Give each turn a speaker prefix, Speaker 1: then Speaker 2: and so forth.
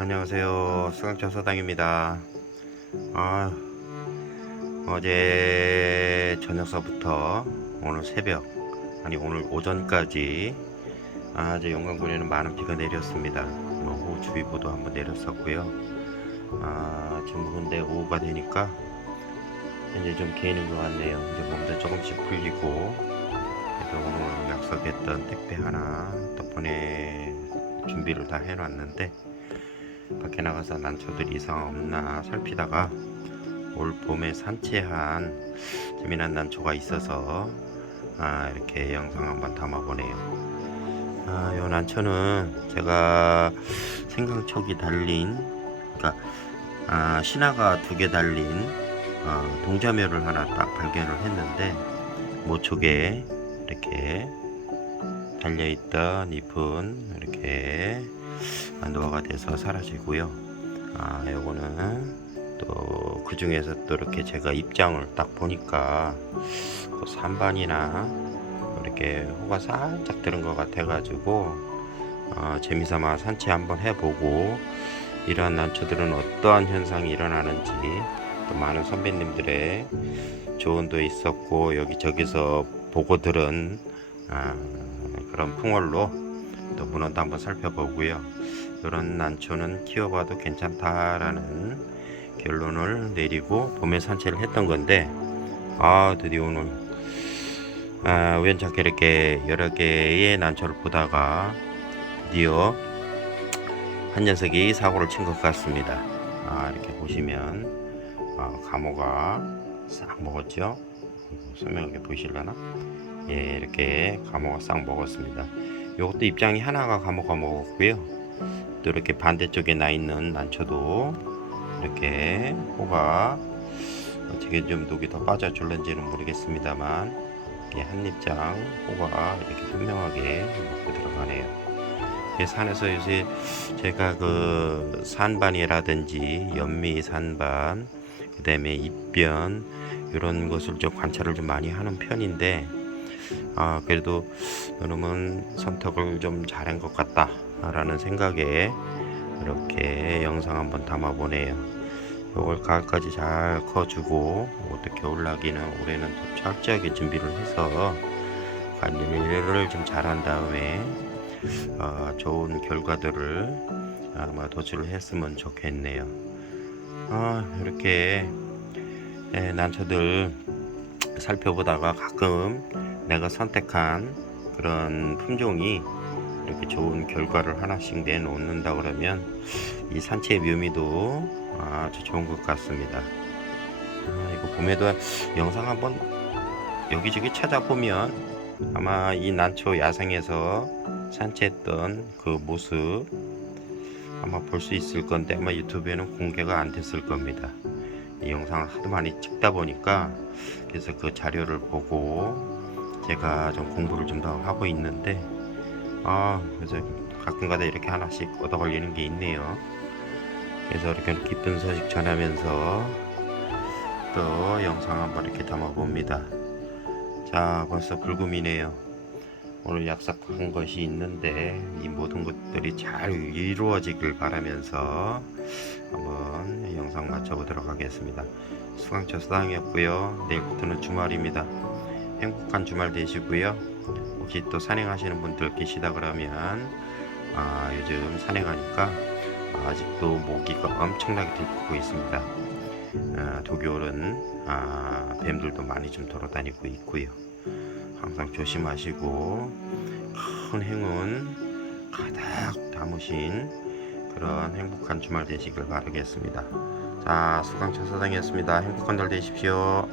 Speaker 1: 안녕하세요. 수강차 서당입니다. 아, 어제 저녁서부터 오늘 새벽, 아니 오늘 오전까지 아주 영광군에는 많은 비가 내렸습니다. 뭐 호우주의보도 한번 내렸었고요. 아, 지금 근데 오후가 되니까 이제 좀 개는 것 같네요. 이제 몸도 조금씩 풀리고 그래서 오늘 약속했던 택배 하나 또 보내 준비를 다 해놨는데 밖에 나가서 난초들이 이상 없나 살피다가 올 봄에 산채한 재미난 난초가 있어서 아, 이렇게 영상 한번 담아보네요. 아, 요 난초는 제가 생강촉이 달린, 그러니까 아, 신화가 두 개 달린 어, 동자묘를 하나 딱 발견을 했는데 모촉에 이렇게 달려있던 잎은 이렇게 노화가 돼서 사라지고요. 아, 요거는 또 그 중에서 또 이렇게 제가 입장을 딱 보니까 그 산반이나 이렇게 호가 살짝 들은 것 같아가지고 어, 재미삼아 산책 한번 해보고 이러한 난초들은 어떠한 현상이 일어나는지 또 많은 선배님들의 조언도 있었고 여기저기서 보고 들은 아, 그런 풍월로 또 문헌도 한번 살펴보고요. 이런 난초는 키워봐도 괜찮다라는 결론을 내리고 봄에 산책을 했던 건데 아 드디어 오늘 아, 우연찮게 이렇게 여러 개의 난초를 보다가 드디어 한 녀석이 사고를 친 것 같습니다. 아, 이렇게 보시면 아, 감호가 싹 먹었죠. 설명하게 보이실려나? 예, 이렇게 감호가 싹 먹었습니다. 이것도 입장이 하나가 감호가 먹었고요. 또 이렇게 반대쪽에 나 있는 난초도 이렇게 호가 어떻게 좀 녹이 더 빠져줄는지는 모르겠습니다만 이렇게 한 입장 호가 이렇게 분명하게 먹고 들어가네요. 이 산에서 요새 제가 그 산반이라든지 연미 산반 그다음에 입변 이런 것을 좀 관찰을 좀 많이 하는 편인데 아 그래도 이놈은 선택을 좀 잘한 것 같다라는 생각에 이렇게 영상 한번 담아보네요. 이걸 가을까지 잘 커주고 또 겨울나기는 올해는 좀 철저하게 준비를 해서 관리를 좀 잘한 다음에 어, 좋은 결과들을 아마 도출을 했으면 좋겠네요. 아, 이렇게 예, 난초들 살펴보다가 가끔 내가 선택한 그런 품종이 이렇게 좋은 결과를 하나씩 내놓는다 그러면 이 산채의 묘미도 아주 좋은 것 같습니다. 아, 이거 봄에도 영상 한번 여기저기 찾아보면 아마 이 난초 야생에서 산채했던 그 모습 아마 볼 수 있을 건데 아마 유튜브에는 공개가 안 됐을 겁니다. 이 영상을 하도 많이 찍다 보니까 그래서 그 자료를 보고 제가 좀 공부를 좀 더 하고 있는데 아 그래서 가끔가다 이렇게 하나씩 얻어 걸리는 게 있네요. 그래서 이렇게 기쁜 소식 전하면서 또 영상 한번 이렇게 담아봅니다. 자 벌써 불금이네요. 오늘 약속한 것이 있는데 이 모든 것들이 잘 이루어지길 바라면서 한번 영상 마쳐보도록 하겠습니다. 수강초 수당이었고요. 내일부터는 주말입니다. 행복한 주말 되시고요. 혹시 또 산행하시는 분들 계시다 그러면 아, 요즘 산행하니까 아직도 모기가 엄청나게 들고 있습니다. 아, 독일은 아, 뱀들도 많이 좀 돌아다니고 있고요. 항상 조심하시고 큰 행운 가득 담으신 그런 행복한 주말 되시길 바라겠습니다. 자, 수강차 사장이었습니다. 행복한 날 되십시오.